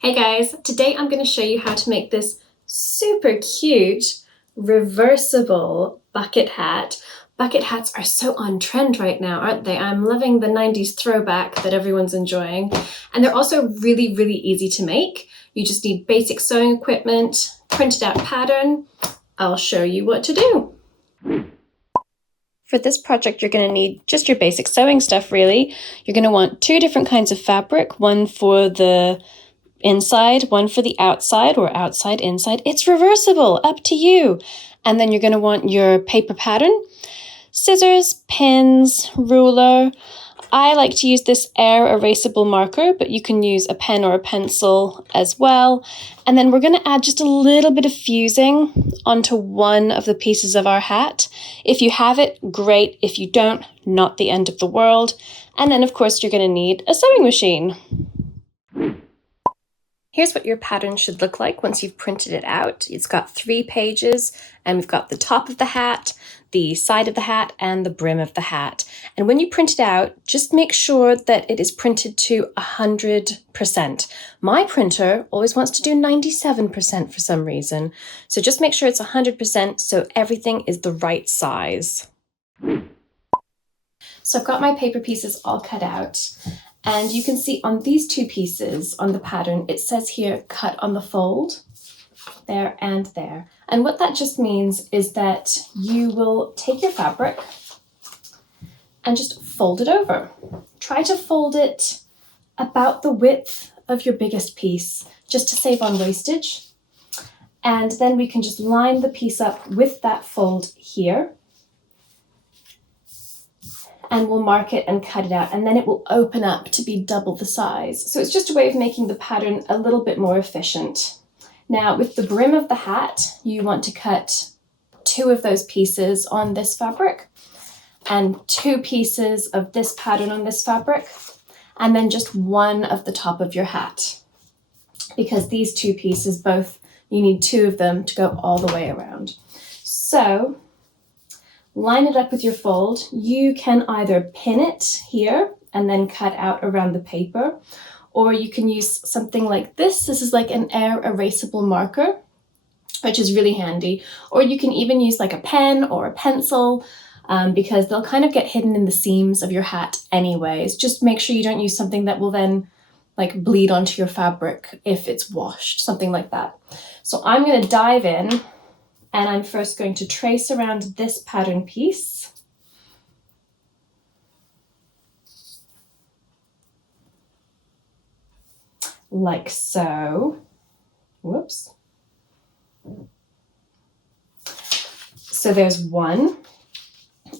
Hey guys, today I'm going to show you how to make this super cute reversible bucket hat. Bucket hats are so on trend right now, aren't they? I'm loving the 90s throwback that everyone's enjoying. And they're also really, really easy to make. You just need basic sewing equipment, printed out pattern. I'll show you what to do. For this project, you're going to need just your basic sewing stuff, really. You're going to want 2 different kinds of fabric, one for the inside, one for the outside, or outside, inside. It's reversible, up to you. And then you're going to want your paper pattern, scissors, pins, ruler. I like to use this air erasable marker, but you can use a pen or a pencil as well. And then we're going to add just a little bit of fusing onto one of the pieces of our hat. If you have it, great. If you don't, not the end of the world. And then, of course, you're going to need a sewing machine. Here's what your pattern should look like once you've printed it out. It's got 3 pages, and we've got the top of the hat, the side of the hat, and the brim of the hat. And when you print it out, just make sure that it is printed to 100%. My printer always wants to do 97% for some reason. So just make sure it's 100% so everything is the right size. So I've got my paper pieces all cut out. And you can see on these 2 pieces on the pattern, it says here, cut on the fold, there and there. And what that just means is that you will take your fabric and just fold it over. Try to fold it about the width of your biggest piece, just to save on wastage. And then we can just line the piece up with that fold here. And we'll mark it and cut it out, and then it will open up to be double the size. So it's just a way of making the pattern a little bit more efficient. Now, with the brim of the hat, you want to cut 2 of those pieces on this fabric, and 2 pieces of this pattern on this fabric, and then just 1 of the top of your hat. Because these 2 pieces, both, you need 2 of them to go all the way around. So, line it up with your fold. You can either pin it here and then cut out around the paper, or you can use something like this. This is like an air erasable marker, which is really handy. Or you can even use like a pen or a pencil because they'll kind of get hidden in the seams of your hat anyways. Just make sure you don't use something that will then like bleed onto your fabric if it's washed, something like that. So I'm going to dive in. And I'm first going to trace around this pattern piece. Like so. Whoops. So there's 1.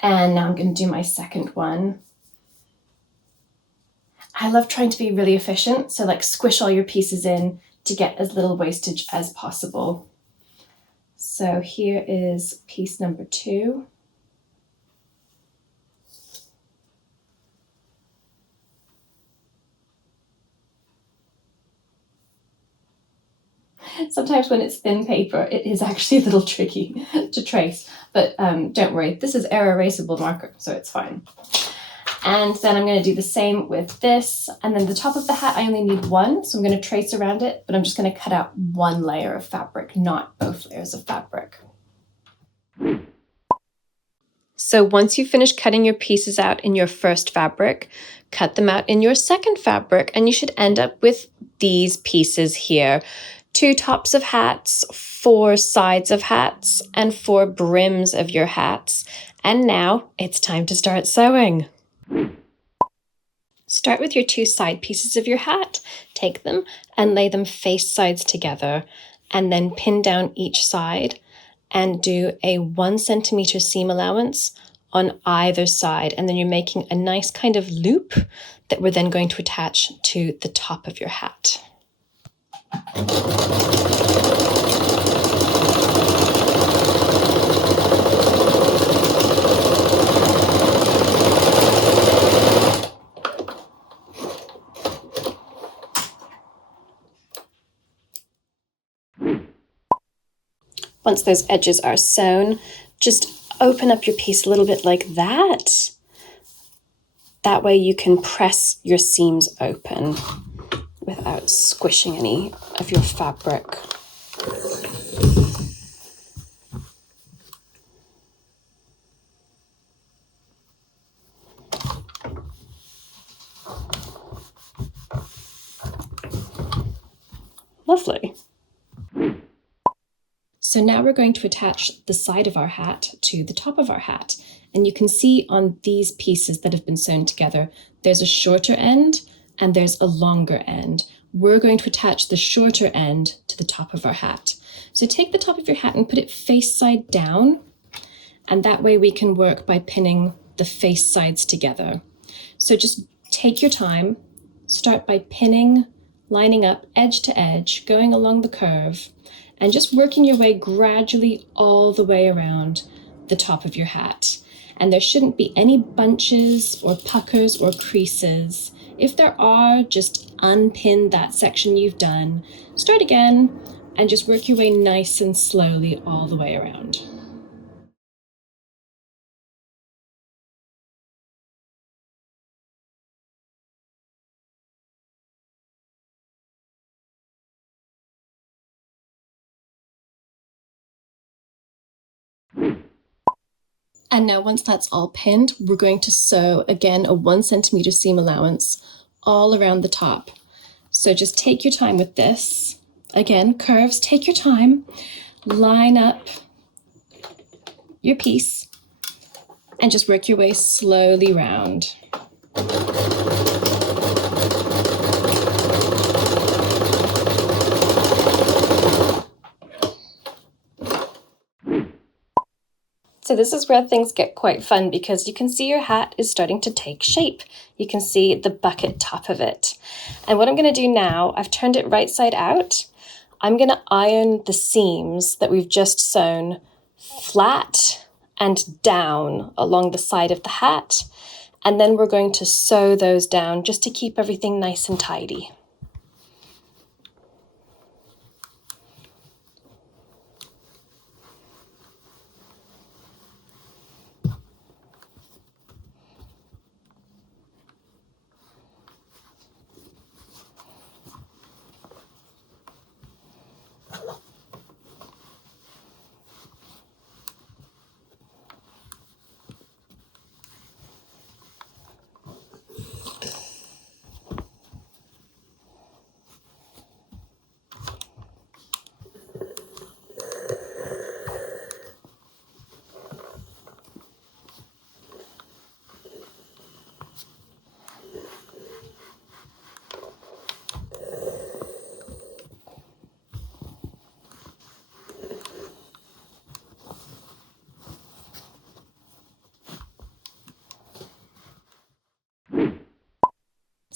And now I'm going to do my second one. I love trying to be really efficient. So like squish all your pieces in to get as little wastage as possible. So here is piece number 2. Sometimes when it's thin paper, it is actually a little tricky to trace, but don't worry, this is air erasable marker, so it's fine. And then I'm going to do the same with this, and then the top of the hat I only need 1, so I'm going to trace around it, but I'm just going to cut out 1 layer of fabric, not both layers of fabric. So once you finish cutting your pieces out in your first fabric, cut them out in your second fabric, and you should end up with these pieces here. 2 tops of hats, 4 sides of hats, and 4 brims of your hats. And now it's time to start sewing. Start with your 2 side pieces of your hat, take them and lay them face sides together, and then pin down each side and do a 1 centimeter seam allowance on either side. And then you're making a nice kind of loop that we're then going to attach to the top of your hat. Once those edges are sewn, just open up your piece a little bit like that. That way you can press your seams open. without squishing any of your fabric. Lovely. So now we're going to attach the side of our hat to the top of our hat. And you can see on these pieces that have been sewn together, there's a shorter end and there's a longer end. We're going to attach the shorter end to the top of our hat. So take the top of your hat and put it face side down. And that way we can work by pinning the face sides together. So just take your time, start by pinning, lining up edge to edge, going along the curve, and just working your way gradually all the way around the top of your hat. And there shouldn't be any bunches or puckers or creases. If there are, just unpin that section you've done. Start again and just work your way nice and slowly all the way around. And now once that's all pinned, we're going to sew again a 1 centimeter seam allowance all around the top. So just take your time with this. Again, curves, take your time, line up your piece and just work your way slowly round. So this is where things get quite fun because you can see your hat is starting to take shape. You can see the bucket top of it. And what I'm going to do now, I've turned it right side out. I'm going to iron the seams that we've just sewn flat and down along the side of the hat. And then we're going to sew those down just to keep everything nice and tidy.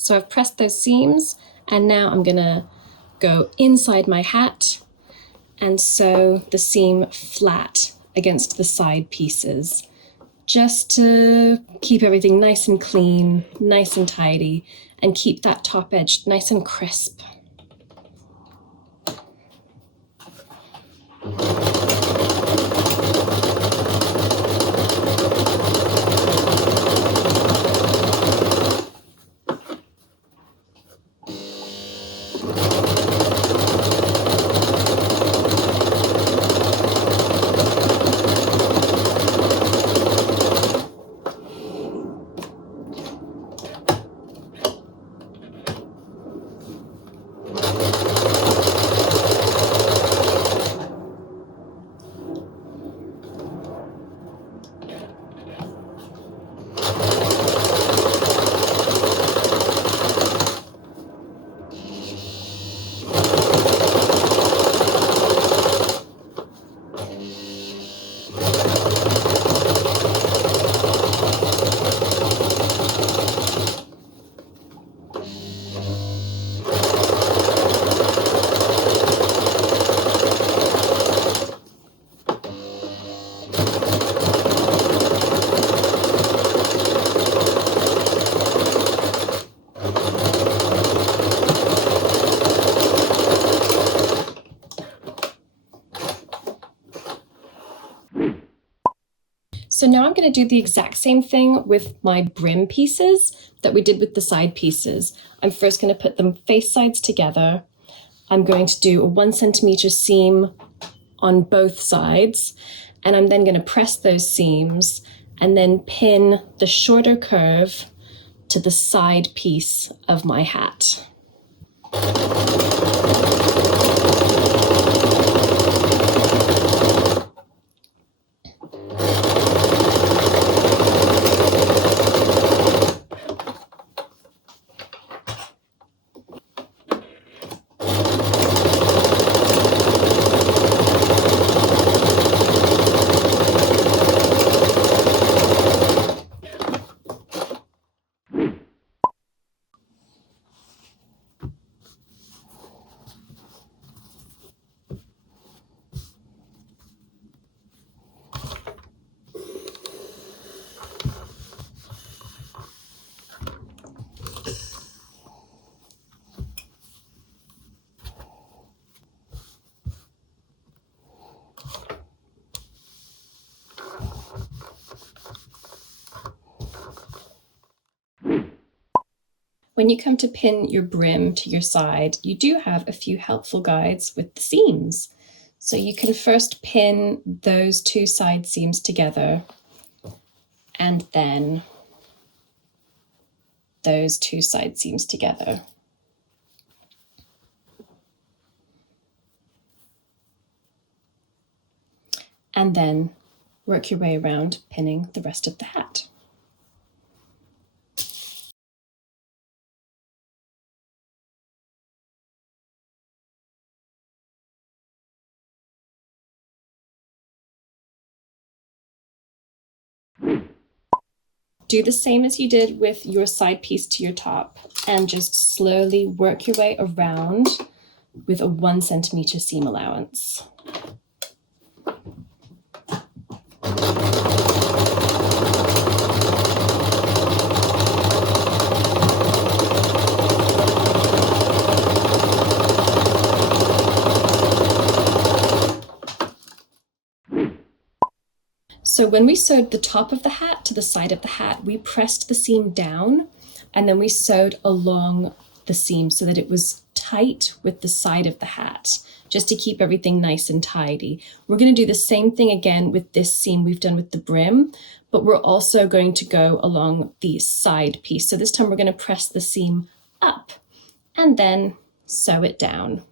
So I've pressed those seams and now I'm gonna go inside my hat and sew the seam flat against the side pieces, just to keep everything nice and clean, nice and tidy, and keep that top edge nice and crisp. So now I'm going to do the exact same thing with my brim pieces that we did with the side pieces. I'm first going to put them face sides together. I'm going to do a 1 centimeter seam on both sides, and I'm then going to press those seams and then pin the shorter curve to the side piece of my hat. When you come to pin your brim to your side, you do have a few helpful guides with the seams. So you can first pin those 2 side seams together, and then those 2 side seams together. And then work your way around pinning the rest of the hat. Do the same as you did with your side piece to your top, and just slowly work your way around with a 1 centimeter seam allowance. So when we sewed the top of the hat to the side of the hat, we pressed the seam down and then we sewed along the seam so that it was tight with the side of the hat, just to keep everything nice and tidy. We're going to do the same thing again with this seam we've done with the brim, but we're also going to go along the side piece. So this time we're going to press the seam up and then sew it down.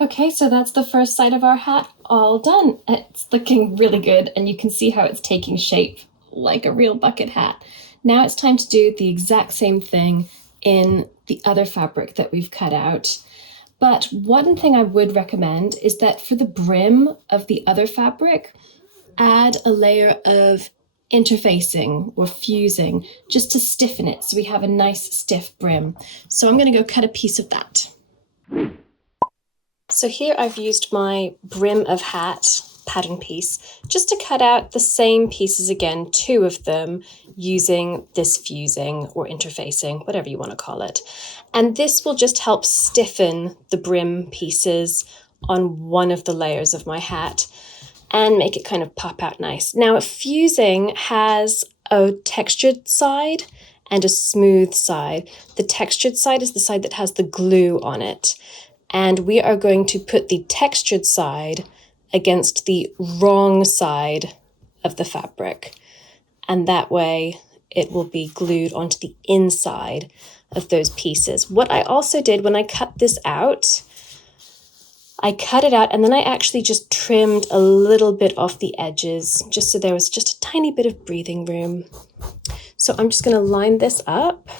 Okay, so that's the first side of our hat all done. It's looking really good, and you can see how it's taking shape like a real bucket hat. Now it's time to do the exact same thing in the other fabric that we've cut out. But one thing I would recommend is that for the brim of the other fabric, add a layer of interfacing or fusing just to stiffen it so we have a nice stiff brim. So I'm going to go cut a piece of that. So here I've used my brim of hat pattern piece just to cut out the same pieces again, 2 of them, using this fusing or interfacing, whatever you want to call it. And this will just help stiffen the brim pieces on one of the layers of my hat and make it kind of pop out nice. Now, fusing has a textured side and a smooth side. The textured side is the side that has the glue on it. And we are going to put the textured side against the wrong side of the fabric. And that way it will be glued onto the inside of those pieces. What I also did when I cut this out, I cut it out and then I actually just trimmed a little bit off the edges, just so there was just a tiny bit of breathing room. So I'm just going to line this up.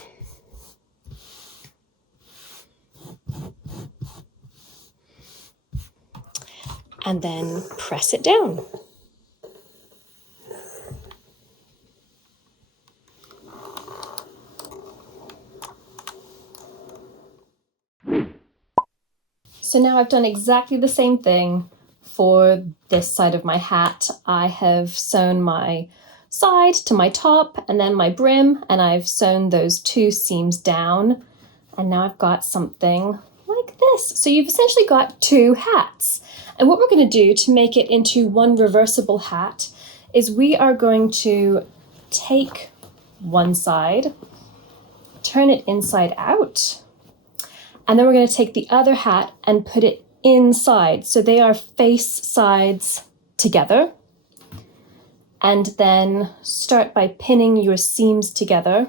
and then press it down. So now I've done exactly the same thing for this side of my hat. I have sewn my side to my top and then my brim, and I've sewn those two seams down. And now I've got something like this. So you've essentially got two hats. And what we're going to do to make it into one reversible hat is we are going to take one side, turn it inside out, and then we're going to take the other hat and put it inside. So they are face sides together. And then start by pinning your seams together.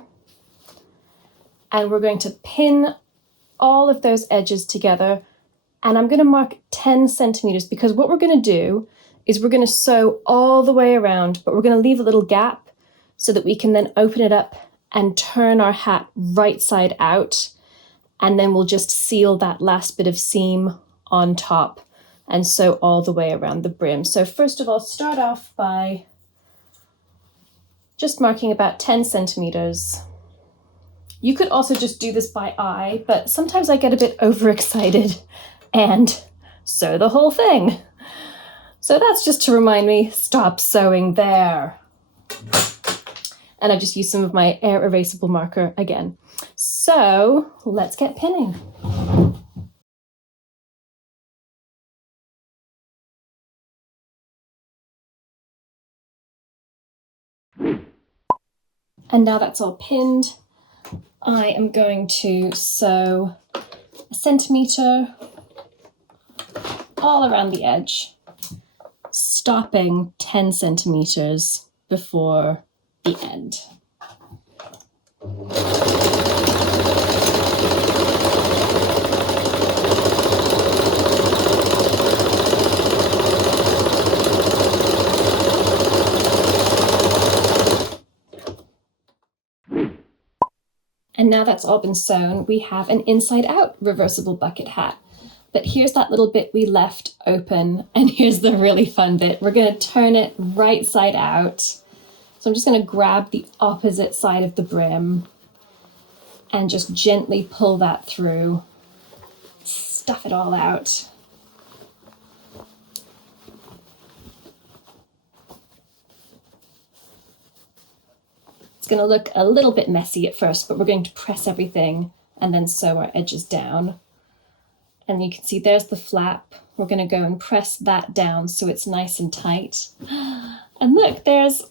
And we're going to pin all of those edges together. And I'm going to mark 10 centimeters because what we're going to do is we're going to sew all the way around, but we're going to leave a little gap so that we can then open it up and turn our hat right side out. And then we'll just seal that last bit of seam on top and sew all the way around the brim. So first of all, start off by just marking about 10 centimeters. You could also just do this by eye, but sometimes I get a bit overexcited and sew the whole thing. So that's just to remind me, stop sewing there. And I've just used some of my air erasable marker again. So let's get pinning. And now that's all pinned, I am going to sew 1 centimeter all around the edge, stopping 10 centimeters before the end. And now that's all been sewn, we have an inside-out reversible bucket hat. But here's that little bit we left open, and here's the really fun bit. We're going to turn it right side out. So I'm just going to grab the opposite side of the brim and just gently pull that through, stuff it all out. It's going to look a little bit messy at first, but we're going to press everything and then sew our edges down. And you can see there's the flap. We're going to go and press that down so it's nice and tight. And look, there's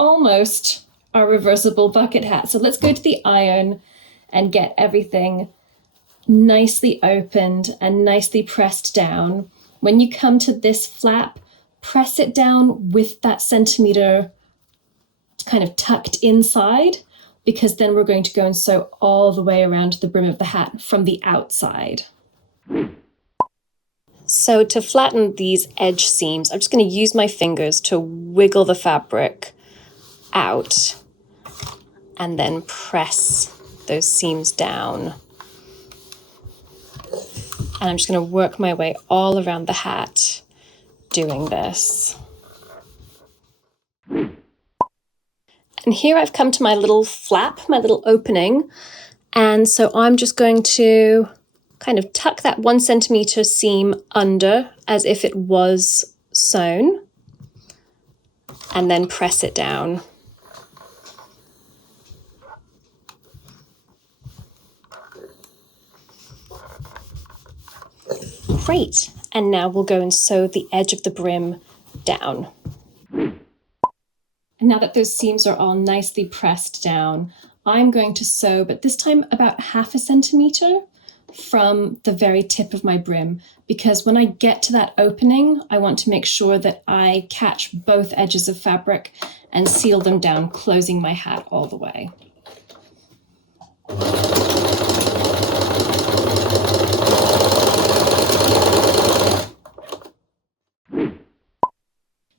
almost our reversible bucket hat. So let's go to the iron and get everything nicely opened and nicely pressed down. When you come to this flap, press it down with that centimeter kind of tucked inside, because then we're going to go and sew all the way around the brim of the hat from the outside. So to flatten these edge seams, I'm just going to use my fingers to wiggle the fabric out and then press those seams down. And I'm just going to work my way all around the hat doing this. And here I've come to my little flap, my little opening. And so I'm just going to kind of tuck that 1 centimeter seam under as if it was sewn, and then press it down. Great. And now we'll go and sew the edge of the brim down. And now that those seams are all nicely pressed down, I'm going to sew, but this time about 0.5 centimeter from the very tip of my brim, because when I get to that opening, I want to make sure that I catch both edges of fabric and seal them down, closing my hat all the way.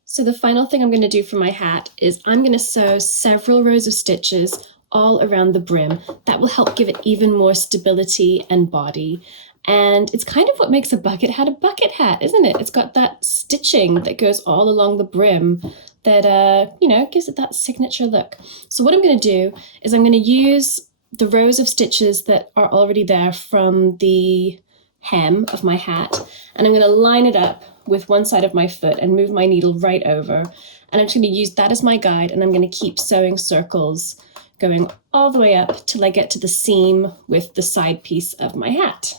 So the final thing I'm going to do for my hat is I'm going to sew several rows of stitches all around the brim. That will help give it even more stability and body. And it's kind of what makes a bucket hat, isn't it? It's got that stitching that goes all along the brim that, you know, gives it that signature look. So what I'm going to do is I'm going to use the rows of stitches that are already there from the hem of my hat, and I'm going to line it up with one side of my foot and move my needle right over. And I'm just going to use that as my guide, and I'm going to keep sewing circles going all the way up till I get to the seam with the side piece of my hat.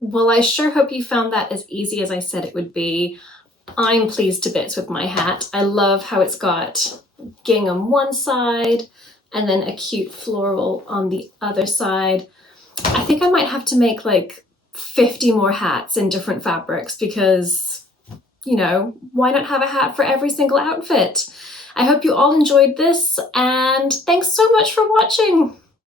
Well, I sure hope you found that as easy as I said it would be. I'm pleased to bits with my hat. I love how it's got gingham one side and then a cute floral on the other side. I think I might have to make like 50 more hats in different fabrics because, you know, why not have a hat for every single outfit? I hope you all enjoyed this, and thanks so much for watching.